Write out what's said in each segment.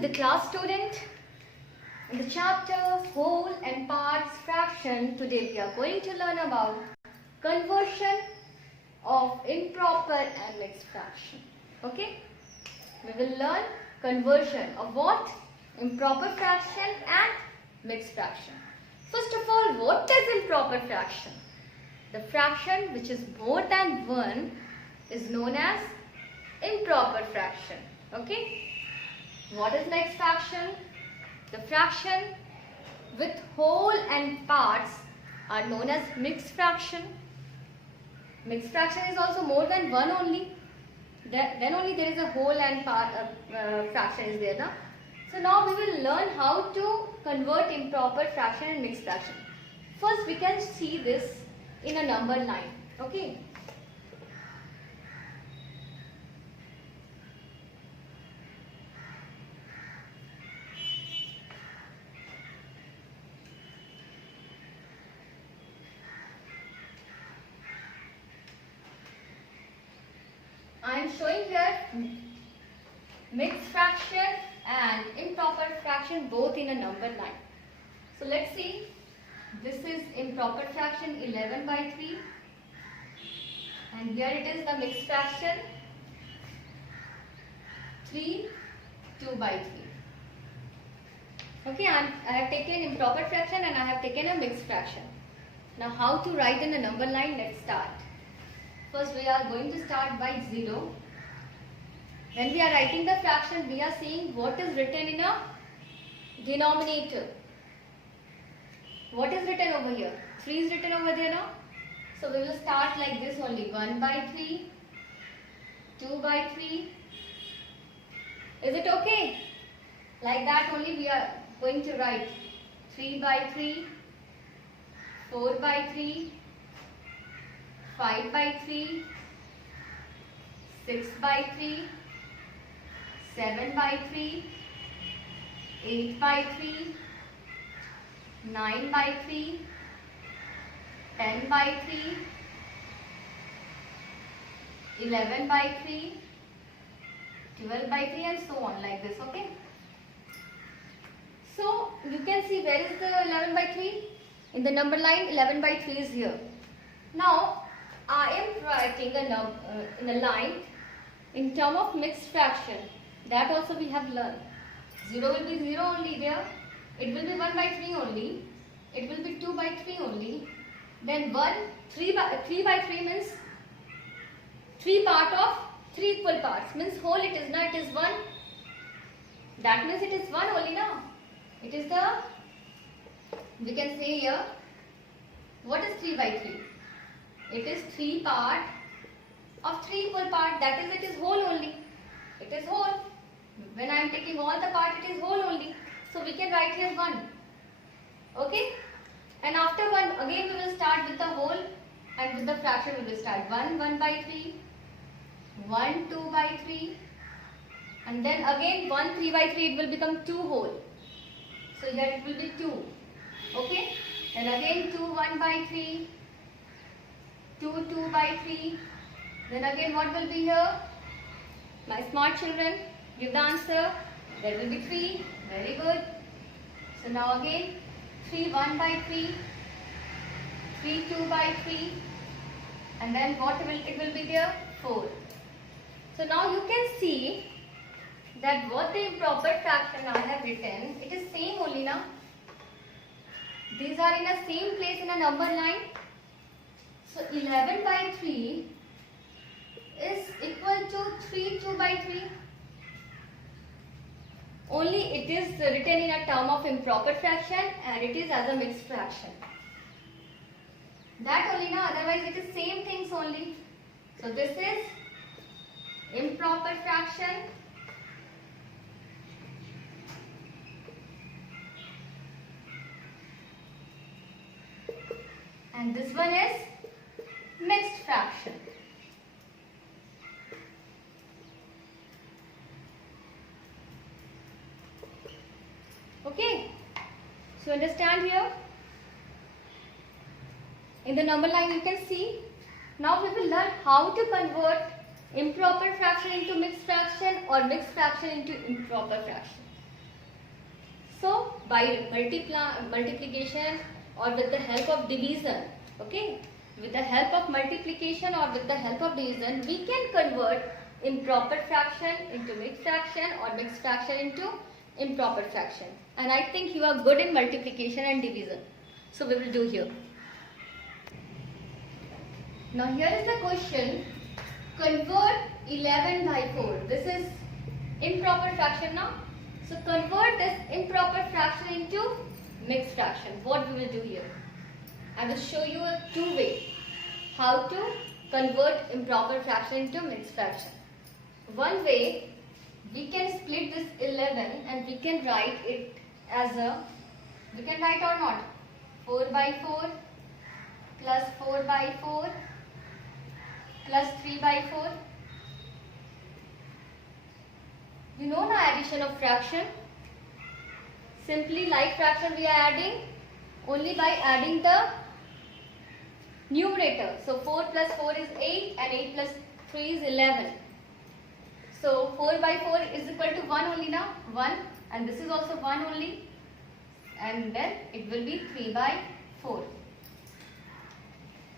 to the class, student. In the chapter Whole and Parts Fraction, today we are going to learn about conversion of improper and mixed fraction. Okay? We will learn conversion of what? Improper fraction and mixed fraction. First of all, what is improper fraction? The fraction which is more than 1 is known as improper fraction. Okay? What is mixed fraction? The fraction with whole and parts are known as mixed fraction. Mixed fraction is also more than 1 only. Then only there is a whole and part fraction is there. Na? So now we will learn how to convert improper fraction and mixed fraction. First we can see this in a number line. Okay. I am showing here mixed fraction and improper fraction both in a number line. So let's see. This is improper fraction 11 by 3 and here it is the mixed fraction 3 2 by 3. Okay, I have taken improper fraction and I have taken a mixed fraction. Now how to write in a number line? Let's start. First we are going to start by 0. When we are writing the fraction, we are seeing what is written in a denominator. What is written over here? 3 is written over there now. So we will start like this only. 1 by 3, 2 by 3. Is it okay? Like that only we are going to write 3 by 3, 4 by 3, 5 by 3, 6 by 3, 7 by 3, 8 by 3, 9 by 3, 10 by 3, 11 by 3, 12 by 3 and so on like this, okay? So you can see where is the 11 by 3? In the number line 11 by 3 is here. Now I am writing in a line in term of mixed fraction. That also we have learned. 0 will be 0 only there. It will be 1 by 3 only. It will be 2 by 3 only. Then 3 by 3 means 3 part of 3 equal parts. Means whole it is not, it is 1. That means it is 1 only now. It is the, we can say here, what is 3 by 3? It is 3 part of 3 equal part. That is, it is whole only. It is whole. When I am taking all the part, it is whole only. So we can write here 1. Okay? And after 1, again we will start with the whole and with the fraction we will start. 1 by 3, 1 2 by 3 and then again 1 3 by 3 it will become 2 whole. So here it will be 2. Okay? And again 2 1 by 3. 2 2 by 3. Then again what will be here? My smart children, give the answer. There will be 3. Very good. So now again 3 1 by 3. 3 2 by 3. And then what will it will be there? 4. So now you can see that what the improper fraction I have written, it is same only now. These are in a same place in a number line. So 11 by 3 is equal to 3 2 by 3. Only it is written in a term of improper fraction and it is as a mixed fraction. That only now, otherwise it is same things only. So this is improper fraction and this one is mixed fraction. Okay, so understand here in the number line you can see. Now we will learn how to convert improper fraction into mixed fraction or mixed fraction into improper fraction. So by multiplication or with the help of division, okay, with the help of multiplication or with the help of division, we can convert improper fraction into mixed fraction or mixed fraction into improper fraction. And I think you are good in multiplication and division. So we will do here. Now here is the question. Convert 11 by 4. This is improper fraction now. So convert this improper fraction into mixed fraction. What we will do here? I will show you a two way how to convert improper fraction into mixed fraction. One way, we can split this 11 and we can write it as a, we can write or not, 4 by 4 plus 4 by 4 plus 3 by 4. You know the addition of fraction. Simply like fraction we are adding only by adding the numerator. So 4 plus 4 is 8 and 8 plus 3 is 11. So 4 by 4 is equal to 1 only now, 1, and this is also 1 only, and then it will be 3 by 4.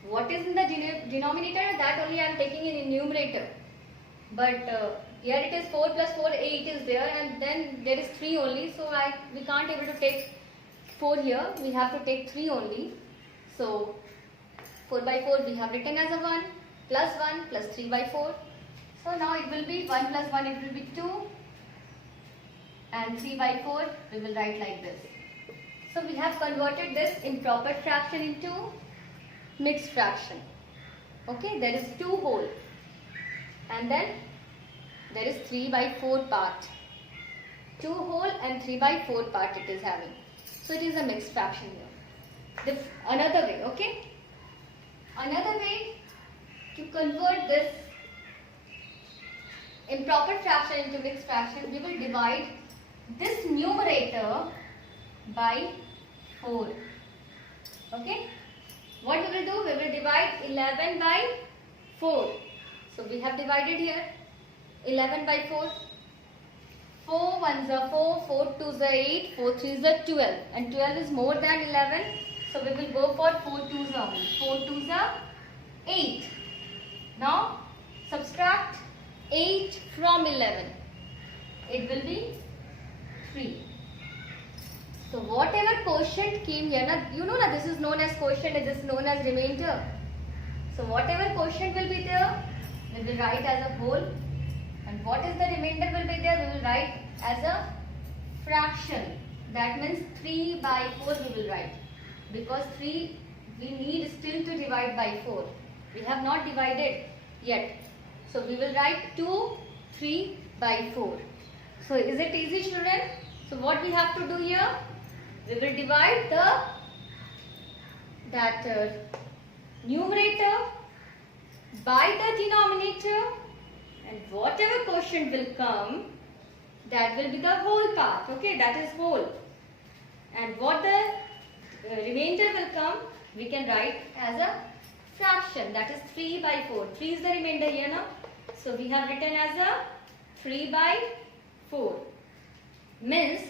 What is in the denominator? That only I am taking in numerator. But here it is 4 plus 4, 8 is there, and then there is 3 only. So we can't able to take 4 here. We have to take 3 only. So 4 by 4 we have written as a 1 plus 3 by 4. So now it will be 1 plus 1, it will be 2, and 3 by 4 we will write like this. So we have converted this improper fraction into mixed fraction. Okay, there is 2 whole and then there is 3 by 4 part. 2 whole and 3 by 4 part it is having. So it is a mixed fraction here. Another way, okay? Another way to convert this improper fraction into mixed fraction, we will divide this numerator by 4. Okay? What we will do? We will divide 11 by 4. So we have divided here 11 by 4. 4 ones are 4, 4 twos are 8, 4 threes are 12, and 12 is more than 11. So we will go for 4 twos only. 4 twos are 8. Now subtract 8 from 11. It will be 3. So whatever quotient came here, now you know this is known as quotient, it is known as remainder. So whatever quotient will be there, we will write as a whole. And what is the remainder will be there, we will write as a fraction. That means 3 by 4 we will write. Because 3 we need still to divide by 4. We have not divided yet. So we will write 2, 3 by 4. So is it easy, children? So what we have to do here? We will divide that numerator by the denominator, and whatever quotient will come, that will be the whole part. Okay, that is whole. And what the remainder will come, we can write as a fraction. That is 3 by 4. 3 is the remainder here now. So we have written as a 3 by 4. Means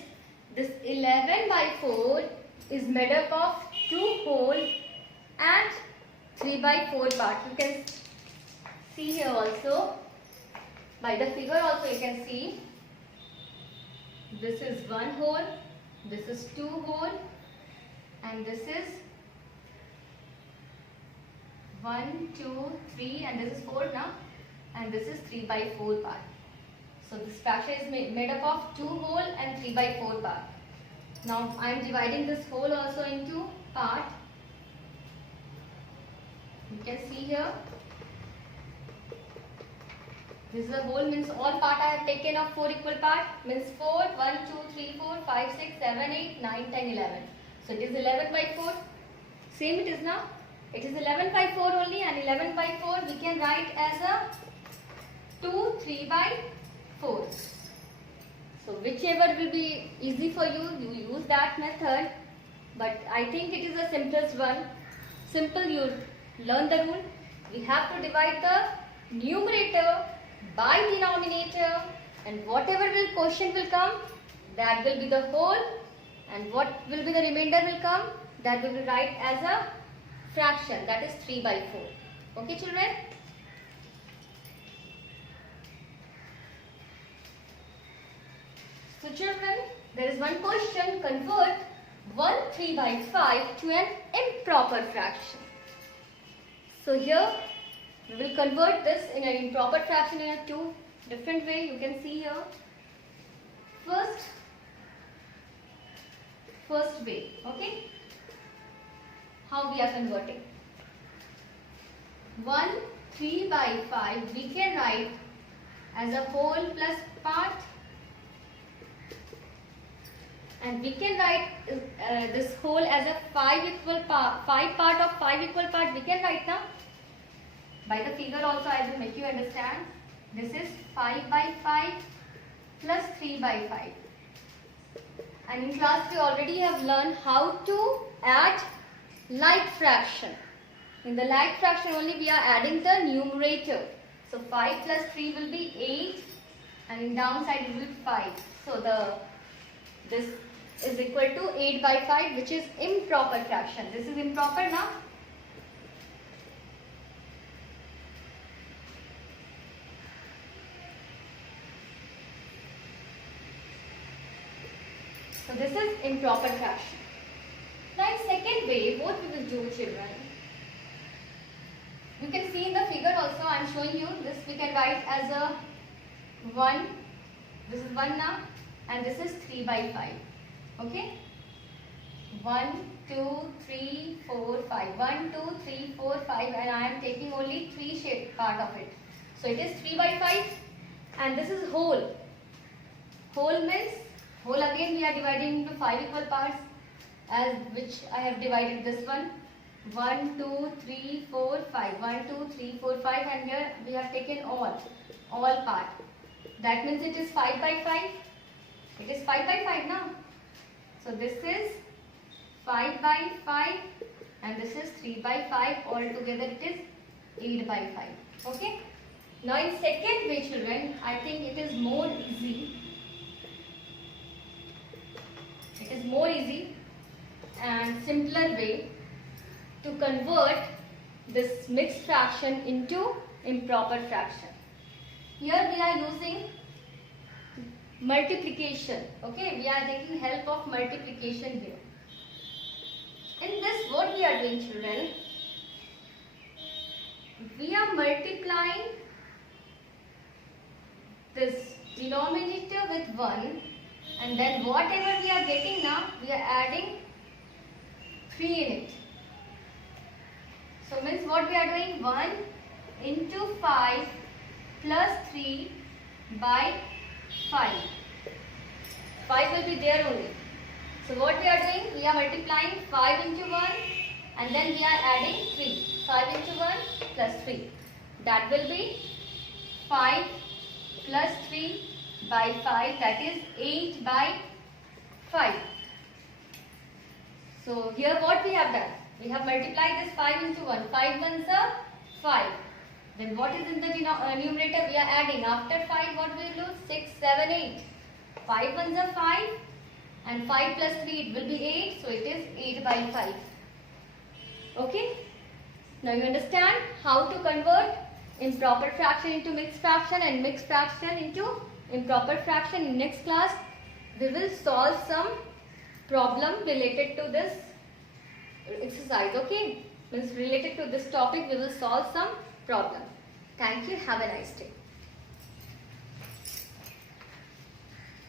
this 11 by 4 is made up of 2 whole and 3 by 4 part. You can see here also. By the figure also you can see. This is 1 whole, this is 2 whole, and this is 1, 2, 3, and this is 4 now, and this is 3 by 4 part. So this fraction is made up of 2 whole and 3 by 4 part. Now I am dividing this whole also into part. You can see here. This is a whole, means all part I have taken of 4 equal part, means 4, 1, 2, 3, 4, 5, 6, 7, 8, 9, 10, 11. So it is 11 by 4. Same it is now. It is 11 by 4 only, and 11 by 4 we can write as a 2, 3 by 4. So whichever will be easy for you, you use that method. But I think it is the simplest one. Simple, you learn the rule. We have to divide the numerator by denominator, and whatever quotient will come, that will be the whole, And what will be the remainder will come? That will be write as a fraction, that is 3 by 4. Okay children? So children, there is one question, convert 1 3 by 5 to an improper fraction. So here we will convert this in an improper fraction in a two different way. You can see here. First way, okay? How we are converting? 1 3 by 5 we can write as a whole plus part, and we can write this whole as a 5 part of 5 equal part we can write now. By the figure also I will make you understand. This is 5 by 5 plus 3 by 5. And in class we already have learned how to add like fraction. In the like fraction only we are adding the numerator. So 5 plus 3 will be 8 and in downside it will be 5. So this is equal to 8 by 5, which is improper fraction. This is improper now. So this is improper fraction. Now in second way, what we will do children? You can see in the figure also I am showing you this we can write as a 1. This is 1 now and this is 3 by 5. Okay? 1, 2, 3, 4, 5. 1, 2, 3, 4, 5 and I am taking only 3 shape part of it. So it is 3 by 5 and this is whole. Whole means whole again we are dividing into 5 equal parts, as which I have divided this one 1, 2, 3, 4, 5. 1, 2, 3, 4, 5 and here we have taken all part. That means it is 5 by 5. It is 5 by 5 now. So this is 5 by 5 and this is 3 by 5. Altogether it is 8 by 5. Okay. Now in second way children, I think it is more easy. It is more easy and simpler way to convert this mixed fraction into improper fraction. Here we are using multiplication. Okay, we are taking help of multiplication here. In this, what we are doing children? We are multiplying this denominator with 1 and then whatever we are getting now, we are adding 3 in it. So means what we are doing? 1 into 5 plus 3 by 5. 5 will be there only. So what we are doing? We are multiplying 5 into 1 and then we are adding 3. 5 into 1 plus 3. That will be 5 plus 3 by 5, that is 8 by 5. So here what we have done? We have multiplied this 5 into 1. 5 ones are 5. Then what is in the numerator? We are adding. After 5 what we will do? 6, 7, 8. 5 ones are 5 and 5 plus 3 it will be 8. So it is 8 by 5. Okay. Now you understand how to convert improper fraction into mixed fraction and mixed fraction into improper fraction. In next class we will solve some problem related to this exercise. Okay, means related to this topic we will solve some problem. Thank you. Have a nice day.